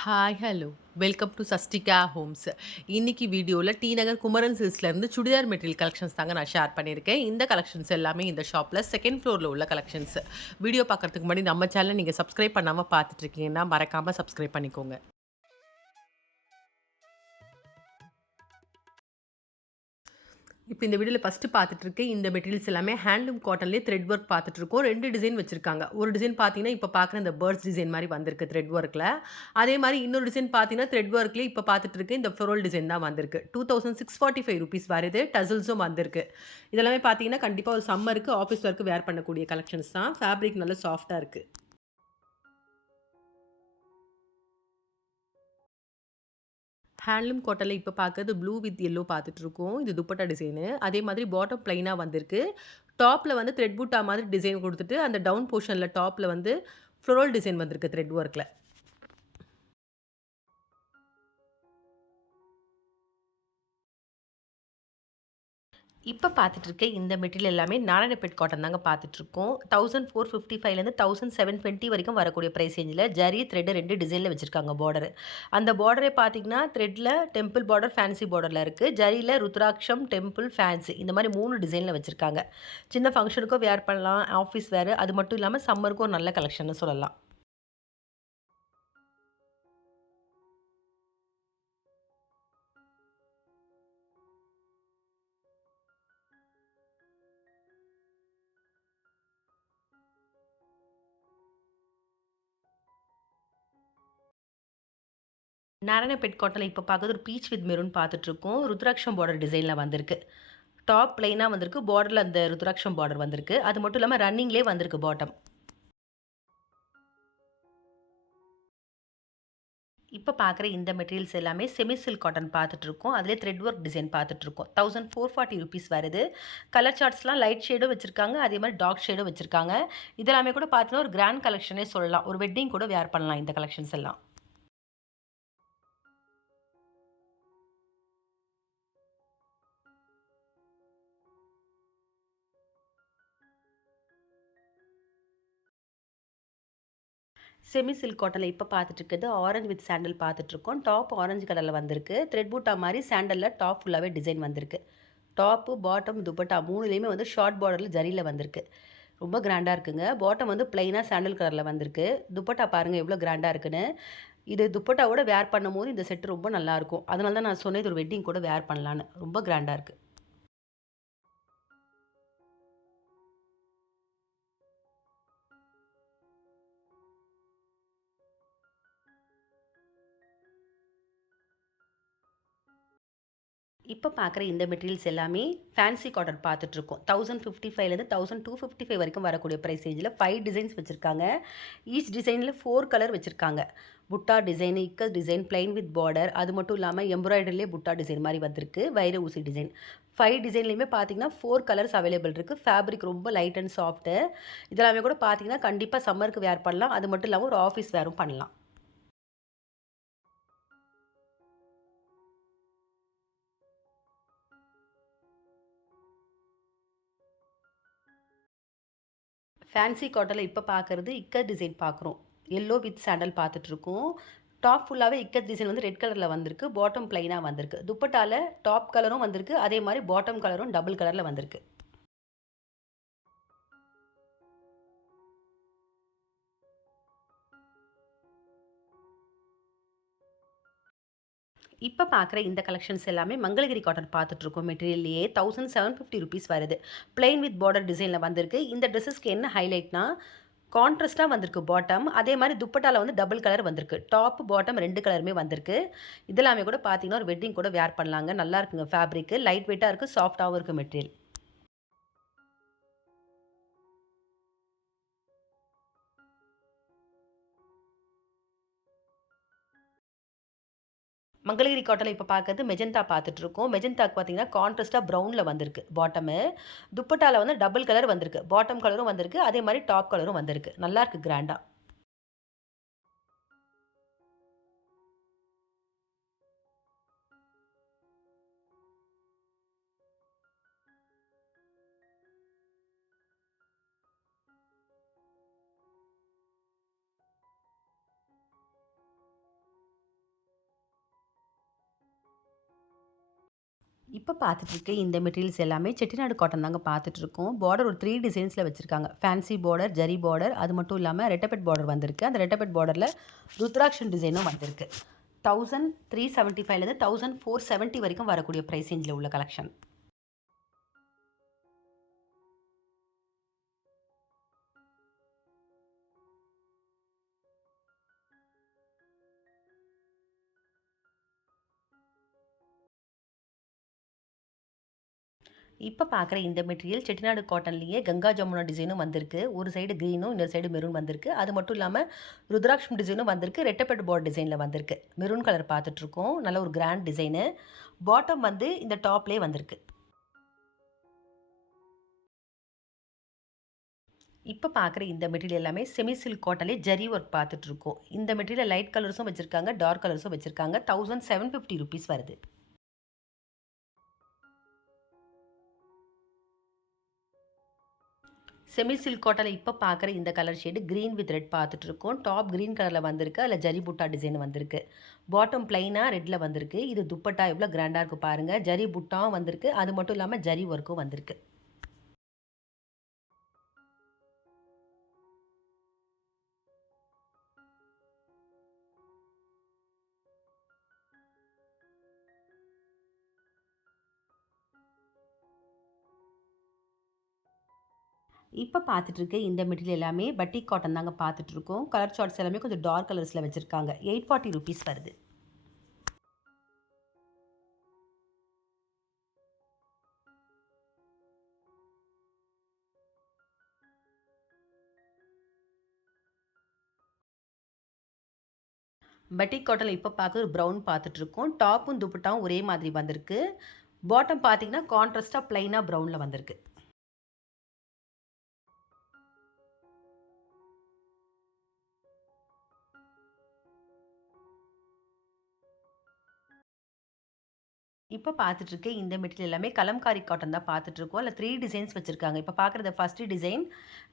Hi hello welcome to Sastika homes. இன்னைக்கு வீடியோவில் டி நகர் குமரன் சில்க்ஸ்லேருந்து சுடிதார் மெட்டீரியல் கலெக்ஷன்ஸ் தாங்க நான் ஷேர் பண்ணியிருக்கேன். இந்த கலெக்ஷன்ஸ் எல்லாமே இந்த ஷாப்பில் செகண்ட் ஃப்ளோரில் உள்ள கலெக்ஷன்ஸ். வீடியோ பார்க்குறதுக்கு முன்னாடி நம்ம சேனல் நீங்கள் சப்ஸ்கிரைப் பண்ணாமல் பார்த்துட்டு இருக்கீங்கன்னா மறக்காமல் சப்ஸ்கிரைப் பண்ணிக்கோங்க. இப்போ இந்த வீடியோவில் ஃபஸ்ட்டு பார்த்துட்டு இந்த மெட்டீரியல்ஸ் எல்லாமே ஹேண்ட்லூம் காட்டன்லேயே த்ரெட் ஒர்க் பார்த்துட்ருக்கோம். 2 டிசைன் வச்சுருக்காங்க. ஒரு டிசைன் பார்த்தீங்கன்னா, இப்போ பார்க்குற இந்த பேர்ட்ஸ் டிசைன் மாதிரி வந்திருக்கு த்ரெட் ஒர்க்கில். அதே மாதிரி இன்னொரு டிசைன் பார்த்தீங்கன்னா, த்ரெட் ஒர்க்லேயே இப்போ பார்த்துட்டு இந்த ஃப்ளோரல் டிசைன் தான் வந்திருக்கு. ₹2645 வருது. டசல்ஸும் வந்திருக்கு. இதெல்லாமே பார்த்தீங்கன்னா, கண்டிப்பாக ஒரு சம்மருக்கு ஆஃபீஸ் ஒர்க்கு வேர் பண்ணக்கூடிய கலெக்ஷன்ஸ் தான். ஃபேப்ரிக் நல்லா சாஃப்ட்டாக இருக்குது. ஹேண்ட்லூம் காட்டன்ல இப்போ பார்க்கறது ப்ளூ வித் எல்லோ பார்த்துட்ருக்கோம். இது துப்பட்டா டிசைனு. அதே மாதிரி பாட்டம் பிளைனா வந்திருக்கு. டாப்ல வந்து த்ரெட் பூட்டா மாதிரி டிசைன் குடுத்துட்டு, அந்த டவுன் போர்ஷன்ல டாப்ல வந்து ஃப்ளோரல் டிசைன் வந்திருக்கு த்ரெட் ஒர்க்ல. இப்ப பார்த்துட்டுருக்க இந்த மெட்டீரியல் எல்லாமே நாராயணபேட் காட்டன் தாங்க பார்த்துட்டுருக்கோம். 1455லேருந்து 1720 வரைக்கும் வரக்கூடிய பிரைஸ் ரேஞ்சில ஜரி, த்ரெட் 2 டிசைன்ல வச்சிருக்காங்க பார்டரு. அந்த பார்டரே பார்த்தீங்கன்னா, த்ரெட்ல டெம்பிள் பார்டர், ஃபேன்சி பார்டர்ல இருக்கு. ஜரியில ருத்ராட்சம், டெம்பிள், ஃபேன்சி இந்த மாரி 3 டிசைன்ல வச்சிருக்காங்க. சின்ன ஃபங்ஷனுக்கும் வேர் பண்ணலாம், ஆஃபீஸ் வேர். அது மட்டும் இல்லாம சம்மருக்கும் ஒரு நல்ல கலெக்ஷன்னு சொல்லலாம். நாராயணபேட் காட்டன்ல இப்ப பார்க்குறது ஒரு beach with maroon பார்த்துட்டுருக்கோம். Rudraksha border டிசைன்ல வந்திருக்கு. டாப் பிளைனா வந்திருக்கு. பார்டர்ல அந்த ருத்ராட்சம் பார்டர் வந்திருக்கு. அது மட்டும் இல்லாம ரன்னிங்லேயே வந்திருக்கு பாட்டம். இப்ப பார்க்குற இந்த மெட்டீரியல்ஸ் எல்லாமே செமி சில்க் காட்டன் பார்த்துட்ருக்கோம். அதிலே த்ரெட் ஒர்க் டிசைன் பார்த்துட்ருக்கோம். ₹1440 வருது. கலர் சார்ட்ஸ்லாம் லைட் ஷேடும் வச்சிருக்காங்க. அதே மாரி டார்க் ஷேடும் வச்சிருக்காங்க. இதெல்லாமே கூட பார்த்தீங்கன்னா, ஒரு கிராண்ட் கலெக்ஷனே சொல்லலாம். ஒரு வெட்டிங் கூட வேர் பண்ணலாம் இந்த கலெக்ஷன்ஸ் எல்லாம். செமி சில்க் காட்டன்ல இப்ப பார்த்துட்டு இருக்கிறது ஆரஞ்ச் வித் சாண்டல் பார்த்துட்ருக்கோம். டாப் ஆரஞ்சு கலர்ல வந்திருக்கு. த்ரெட் பூட்டா மாரி சாண்டல்ல டாப் ஃபுல்லாவே டிசைன் வந்திருக்கு. டாப்பு, பாட்டம், துப்பட்டா 3லேயுமே வந்து ஷார்ட் பார்டர்ல ஜரியில வந்திருக்கு. ரொம்ப கிராண்டா இருக்குங்க. பாட்டம் வந்து பிளைனா சாண்டல் கலர்ல வந்திருக்கு. துப்பட்டா பாருங்க எவ்வளோ கிராண்டா இருக்குன்னு. இது துப்பட்டாவோட வேர் பண்ணும்போது இந்த செட் ரொம்ப நல்லாயிருக்கும். அதனால தான் நான் சொன்னேன் இது ஒரு வெட்டிங் கூட வேர் பண்ணலான்னு. ரொம்ப கிராண்டா இருக்கு. இப்போ பார்க்குற இந்த மெட்டீரியல்ஸ் எல்லாமே ஃபேன்சி காட்டன் பார்த்துட்ருக்கோம். 1055லேருந்து 1255 வரைக்கும் வரக்கூடிய ப்ரைஸ் ரேஞ்சில் 5 டிசைன்ஸ் வச்சுருக்காங்க. ஈச் டிசைனில் 4 கலர் வச்சுருக்காங்க. புட்டா டிசைன், இக்கஸ் டிசைன், பிளைன் வித் பார்டர், அது மட்டும் இல்லாமல் எம்ப்ராய்டரிலே புட்டா டிசைன் மாதிரி வந்திருக்கு. வைர ஊசி டிசைன். 5 டிசைன்லேயுமே பார்த்தீங்கன்னா 4 கலர்ஸ் அவைலபிள் இருக்குது. ஃபேப்ரிக் ரொம்ப லைட் அண்ட் சாஃப்ட்டு. இதெல்லாமே கூட பார்த்தீங்கன்னா கண்டிப்பாக சம்மருக்கு வேர் பண்ணலாம். அது மட்டும் இல்லாமல் ஒரு ஆஃபீஸ் வேரும் பண்ணலாம். ஃபேன்சி காட்டனில் இப்போ பார்க்குறது இக்கட் டிசைன் பார்க்குறோம். எல்லோ வித் சாண்டல் பார்த்துட்ருக்கோம். டாப் ஃபுல்லாகவே இக்கட் டிசைன் வந்து ரெட் கலரில் வந்திருக்கு. பாட்டம் பிளைனாக வந்திருக்கு. துப்பட்டால டாப் கலரும் வந்திருக்கு. அதே மாதிரி பாட்டம் கலரும் டபுள் கலரில் வந்திருக்கு. இப்போ பார்க்குற இந்த கலெக்ஷன்ஸ் எல்லாமே மங்களகிரி காட்டன் பார்த்துட்ருக்கோம். மெட்டீரியல்லையே ₹1750 வருது. பிளெயின் வித் பார்டர் டிசைனில் வந்திருக்கு. இந்த ட்ரெஸ்ஸஸ்க்கு என்ன ஹைலைட்னா கான்ட்ராஸ்ட்டாக வந்திருக்கு பாட்டம். அதே மாதிரி துப்பட்டால வந்து டபுள் கலர் வந்திருக்கு. டாப், பாட்டம் 2 கலருமே வந்திருக்கு. இதெல்லாமே கூட பார்த்தீங்கன்னா, ஒரு வெட்டிங் கூட வேர் பண்ணலாங்க. நல்லா இருக்குங்க ஃபேப்ரிக்கு. லைட் வெயிட்டாக இருக்குது. சாஃப்ட்டாகவும் இருக்குது மெட்டீரியல். மங்களகிரி காட்டன்ல இப்போ பார்க்கறது மெஜந்தா பார்த்துட்ருக்கோம். மெஜந்தாக்கு பார்த்தீங்கன்னா, கான்ட்ராஸ்ட்டா ப்ரவுனில் வந்திருக்கு பாட்டமு. துப்பட்டால வந்து டபுள் கலர் வந்திருக்கு. பாட்டம் கலரும் வந்திருக்கு. அதே மாரி டாப் கலரும் வந்திருக்கு. நல்லாருக்கு கிராண்டா. இப்போ பார்த்துட்டு இருக்க இந்த மெட்டீரியல்ஸ் எல்லாமே செட்டிநாடு காட்டன் தாங்க பார்த்துட்டு இருக்கோம். பார்டர் ஒரு 3 டிசைன்ஸில் வச்சுருக்காங்க. ஃபேன்சி பார்டர், ஜரி பார்டர், அது மட்டும் இல்லாமல் ரெட்டப்பெட் பார்டர் வந்திருக்கு. அந்த ரெட்டப்பெட் பார்டரில் ருத்ராக்ஷன் டிசைனும் வந்திருக்கு. 1375லேருந்து 1470 வரைக்கும் வரக்கூடிய ப்ரைஸ் ரேஞ்சில் உள்ள கலெக்ஷன். இப்போ பார்க்குற இந்த மெட்டீரியல் செட்டிநாடு காட்டன்லேயே கங்கா ஜமுனா டிசைனும் வந்திருக்கு. ஒரு சைடு க்ரீனும் இன்னொரு சைடு மெரூன் வந்திருக்கு. அது மட்டும் இல்லாமல் ருத்ராட்சம் டிசைனும் வந்திருக்கு. ரெட்டப்பெட் பார்டர் டிசைனில் வந்திருக்கு. மெரூன் கலர் பார்த்துட்ருக்கோம். நல்ல ஒரு கிராண்ட் டிசைனு. பாட்டம் வந்து இந்த டாப்லேயே வந்திருக்கு. இப்போ பார்க்குற இந்த மெட்டீரியல் எல்லாமே செமி சில்க் காட்டன்லேயே ஜரி ஒர்க் பார்த்துட்ருக்கோம். இந்த மெட்டீரியல் லைட் கலர்ஸும் வச்சுருக்காங்க, டார்க் கலர்ஸும் வச்சுருக்காங்க. 1750 ருபீஸ் வருது. செமி சில்க் காட்டனில் இப்போ பார்க்குற இந்த colour shade green with red பார்த்துட்ருக்கோம். டாப் க்ரீன் கலரில் வந்திருக்கு. அதில் ஜரி புட்டா டிசைன் வந்திருக்கு. பாட்டம் ப்ளைனாக ரெட்டில் வந்திருக்கு. இது துப்பட்டா எவ்வளோ கிராண்டாக இருக்குது பாருங்கள். ஜரி புட்டாவும் வந்திருக்கு. அது மட்டும் இல்லாமல் ஜரி ஒர்க்கும் வந்திருக்கு. இப்போ பார்த்துட்ருக்க இந்த மெட்டீரியல் எல்லாமே பட்டிக் காட்டன் தாங்க பார்த்துட்ருக்கோம். கலர் சார்ட்ஸ் எல்லாமே கொஞ்சம் டார்க் கலர்ஸில் வச்சுருக்காங்க. 840 ருபீஸ் வருது. பட்டிக் காட்டனில் இப்போ பார்க்க ஒரு ப்ரௌன் பார்த்துட்ருக்கோம். டாப்பும் துப்பட்டாவும் ஒரே மாதிரி வந்திருக்கு. பாட்டம் பார்த்தீங்கன்னா கான்ட்ராஸ்ட்டாக ப்ளைனாக ப்ரௌனில் வந்திருக்கு. இப்போ பார்த்துட்ருக்க இந்த மெட்டீரியல் எல்லாமே கலம்காரி காட்டன் தான் பார்த்துட்ருக்கோம். அதில் 3 டிசைன்ஸ் வச்சுருக்காங்க. இப்போ பார்க்குறது ஃபஸ்ட்டு டிசைன்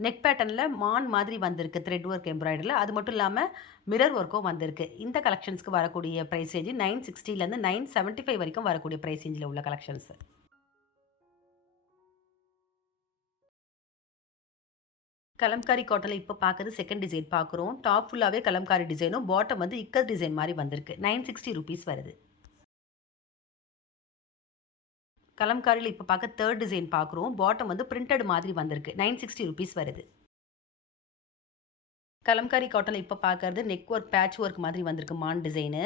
நெக் பேட்டர்னில் மான் மாதிரி வந்திருக்கு த்ரெட் ஒர்க் எம்ப்ராய்டரியில். அது மட்டும் இல்லாமல் மிரர் ஒர்க்கும் வந்திருக்கு. இந்த கலெக்ஷன்ஸ்க்கு வரக்கூடிய ப்ரைஸ் ரேஞ்சு 960லேருந்து 975 வரைக்கும் வரக்கூடிய ப்ரைஸ் ரேஞ்சில் உள்ள கலெக்ஷன்ஸ். கலம்காரி காட்டனில் இப்போ பார்க்குறது செகண்ட் டிசைன் பார்க்குறோம். டாப் ஃபுல்லாகவே கலம்காரி டிசைனும் பாட்டம் வந்து இக்கத் டிசைன் மாதிரி வந்திருக்கு. 960 ருபீஸ் வருது. கலம்காரியில் இப்போ பார்க்க தேர்ட் டிசைன் பார்க்குறோம். பாட்டம் வந்து பிரிண்டட் மாதிரி வந்திருக்கு. 960 ருபீஸ் வருது. கலம்காரி காட்டனில் இப்போ பார்க்குறது நெக் ஒர்க் பேட்ச் ஒர்க் மாதிரி வந்திருக்கு மான் டிசைனு.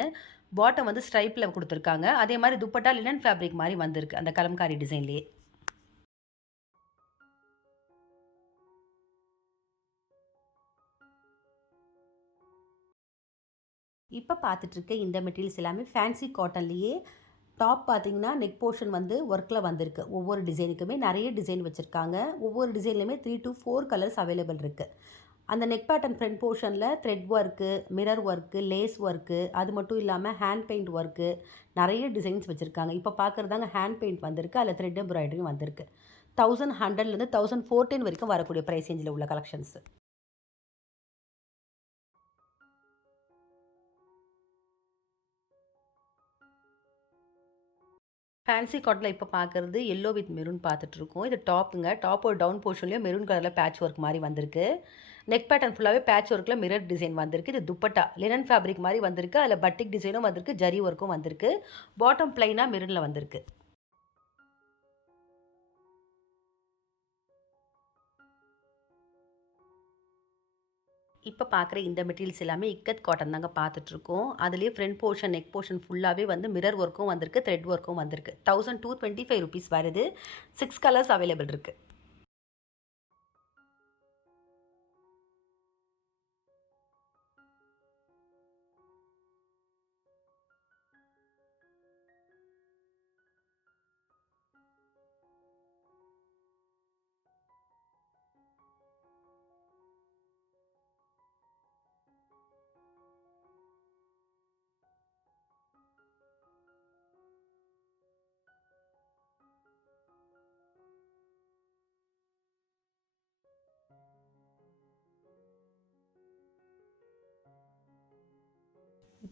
பாட்டம் வந்து ஸ்ட்ரைப்பில் கொடுத்துருக்காங்க. அதே மாதிரி துப்பட்டா லினன் ஃபேப்ரிக் மாதிரி வந்திருக்கு அந்த கலம்காரி டிசைன்லேயே. இப்போ பார்த்துட்ருக்க இந்த மெட்டீரியல்ஸ் எல்லாமே ஃபேன்சி காட்டன்லேயே டாப் பார்த்தீங்கன்னா நெக் போர்ஷன் வந்து ஒர்க்கில் வந்திருக்கு. ஒவ்வொரு டிசைனுக்குமே நிறைய டிசைன் வச்சுருக்காங்க. ஒவ்வொரு டிசைன்லையுமே 3 to 4 கலர்ஸ் அவைலபிள் இருக்குது. அந்த நெக் பேட்டர்ன் ஃப்ரண்ட் போர்ஷனில் thread work, mirror work, lace work, அது மட்டும் இல்லாமல் ஹேண்ட் பெயிண்ட் ஒர்க்கு, நிறைய டிசைன்ஸ் வச்சுருக்காங்க. இப்போ பார்க்குறதாங்க ஹேண்ட் பெயிண்ட் வந்திருக்கு. அதில் த்ரெட் எம்ப்ராய்டரியும் வந்திருக்கு. 1100லேருந்து 1014 வரைக்கும் வரக்கூடிய ப்ரைஸ் ரேஞ்சில் உள்ள கலெக்ஷன்ஸ். ஃபேன்சி காட்டனில் இப்போ பார்க்குறது எல்லோ வித் மெரூன் பார்த்துட்ருக்கோம். இது டாப்புங்க. டாப்போட டவுன் போர்ஷன்லேயும் மெரூன் கலரில் பேட்ச் ஒர்க் மாதிரி வந்திருக்கு. நெக் பேட்டர்ன் ஃபுல்லாகவே பேட்ச் ஒர்க்கில் மிரர் டிசைன் வந்திருக்கு. இது துப்பட்டா லினன் ஃபேப்ரிக் மாதிரி வந்திருக்கு. அதில் பட்டிக் டிசைனும் வந்திருக்கு, ஜரி ஒர்க்கும் வந்திருக்கு. பாட்டம் ப்ளைனாக மெரூனில் வந்திருக்கு. இப்போ பார்க்குற இந்த மெட்டீரியல்ஸ் எல்லாமே இக்கத் காட்டன் தாங்க பார்த்துட்ருக்கோம். அதுலேயே ஃப்ரண்ட் போர்ஷன் நெக் போர்ஷன் ஃபுல்லாகவே வந்து மிரர் ஒர்க்கும் வந்திருக்கு, த்ரெட் ஒர்க்கும் வந்திருக்கு. 1225 ருபீஸ் வருது. 6 கலர்ஸ் அவைலபிள் இருக்குது.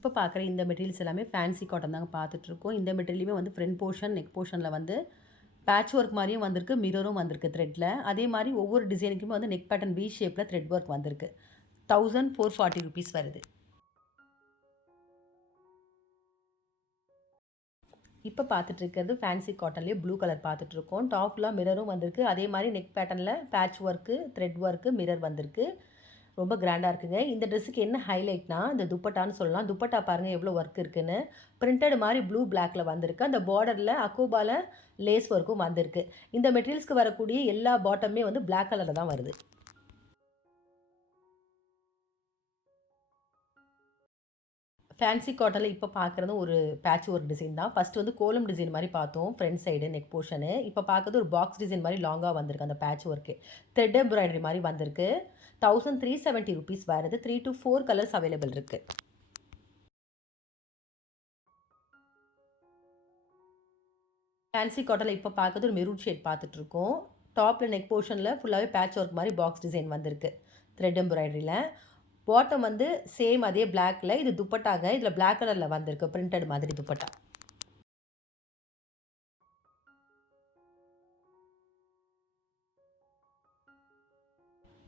இப்போ பார்க்குற இந்த மெட்டீரியல்ஸ் எல்லாமே ஃபேன்சி காட்டன் தாங்க பார்த்துட்ருக்கோம். இந்த மெட்டீரியலுமே வந்து ஃப்ரண்ட் போர்ஷன், நெக் போர்ஷனில் வந்து பேட்ச் ஒர்க் மாதிரியும் வந்திருக்கு, மிரரும் வந்திருக்கு த்ரெட்டில். அதே மாதிரி ஒவ்வொரு டிசைனுக்குமே வந்து நெக் பேட்டர்ன் வி ஷேப்பில் த்ரெட் ஒர்க் வந்திருக்கு. 1440 rupees வருது. இப்போ பார்த்துட்டு இருக்கிறது ஃபேன்சி காட்டன்லேயே ப்ளூ கலர் பார்த்துட்ருக்கோம். டாப்லாம் மிரரும் வந்திருக்கு. அதே மாதிரி நெக் பேட்டர்னில் patch work, thread work, mirror வந்திருக்கு. ரொம்ப கிராண்டாக இருக்குங்க. இந்த ட்ரெஸ்ஸுக்கு என்ன ஹைலைட்னா இந்த துப்பட்டான்னு சொல்லலாம். துப்பட்டா பாருங்கள் எவ்வளோ ஒர்க் இருக்குன்னு. பிரிண்டட் மாதிரி ப்ளூ பிளாக்ல வந்திருக்கு. அந்த பார்டரில் அக்கோபால லேஸ் ஒர்க்கும் வந்திருக்கு. இந்த மெட்டீரியல்ஸ்க்கு வரக்கூடிய எல்லா பாட்டமே வந்து பிளாக் கலரில் தான் வருது. ஃபேன்சி காட்டனில் இப்போ பார்க்குறது ஒரு பேட்ச் ஒர்க் டிசைன் தான். ஃபஸ்ட்டு வந்து கோலம் டிசைன் மாதிரி பார்த்தோம், ஃப்ரண்ட் சைடு நெக் போர்ஷனு. இப்போ பார்க்குறது ஒரு பாக்ஸ் டிசைன் மாதிரி லாங்காக வந்திருக்கு அந்த பேட்ச் ஒர்க்கு. த்ரெட் எம்ப்ராய்டரி மாதிரி வந்திருக்கு. 1370 rupees வருது. 3 to 4 கலர்ஸ் அவைலபிள் இருக்குது. ஃபேன்சி காட்டனில் இப்போ பார்க்குறது ஒரு மெரூன் ஷேட் பார்த்துட்ருக்கோம். டாப்பில் நெக் போர்ஷனில் ஃபுல்லாகவே பேட்ச் ஒர்க் மாதிரி பாக்ஸ் டிசைன் வந்திருக்கு த்ரெட் எம்ப்ராய்டரியில். பாட்டம் வந்து சேம் அதே பிளாக்ல. இது துப்பட்டாங்க. இதில் பிளாக் கலரில் வந்திருக்கு பிரிண்டட் மாதிரி துப்பட்டா.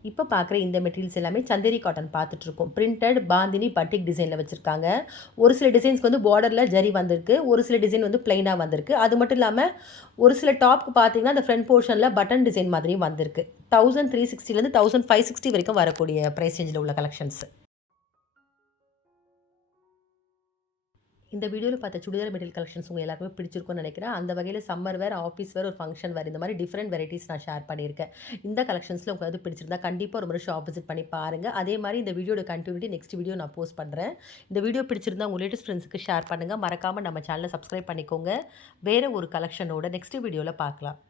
இப்போ பார்க்குற இந்த மெட்டீரியல்ஸ் எல்லாமே சந்தேரி காட்டன் பார்த்துட்ருக்கோம். பிரிண்டட் பாந்தினி பட்டிக் டிசைனில் வச்சுருக்காங்க. ஒரு சில டிசைன்ஸ்க்கு வந்து பார்டரில் ஜரி வந்திருக்கு. ஒரு சில டிசைன் வந்து பிளைனாக வந்திருக்கு. அது மட்டும் இல்லாமல் ஒரு சில டாப்க்கு பார்த்தீங்கன்னா அந்த ஃப்ரண்ட் போர்ஷனில் பட்டன் டிசைன் மாதிரியும் வந்திருக்கு. 1360 1560 வரைக்கும் வரக்கூடிய ப்ரைஸ் ரேஞ்சில் உள்ள கலெக்ஷன்ஸ். இந்த வீடியோவில் பார்த்த சுடிதார் மெட்டீரியல் கலெக்ஷன்ஸ் உங்கள் எல்லாருக்குமே பிடிச்சிருக்கும்னு நினைக்கிறேன். அந்த வகையில் சம்மர் வேர், ஆஃபீஸ் வேர், ஒரு ஃபங்க்ஷன் வேர், இந்த மாதிரி டிஃப்ரெண்ட் வெரைட்டிஸ் நான் ஷேர் பண்ணியிருக்கேன். இந்த கலெக்ஷன்ஸில் உங்களுக்கு பிடிச்சிருந்தா கண்டிப்பாக ஒரு முறை ஷாப் விசிட் பண்ணி பாருங்கள். அதே மாதிரி இந்த வீடியோட கண்டினியூட்டி நெக்ஸ்ட் வீடியோ நான் போஸ்ட் பண்ணுறேன். இந்த வீடியோ பிடிச்சிருந்தா உங்கள் லேட்டஸ்ட் ஃப்ரெண்ட்ஸுக்கு ஷேர் பண்ணுங்கள். மறக்காமல் நம்ம சேனலை சப்ஸ்கிரைப் பண்ணிக்கோங்க. வேறு ஒரு கலெக்ஷனோட நெக்ஸ்ட் வீடியோவில் பார்க்கலாம்.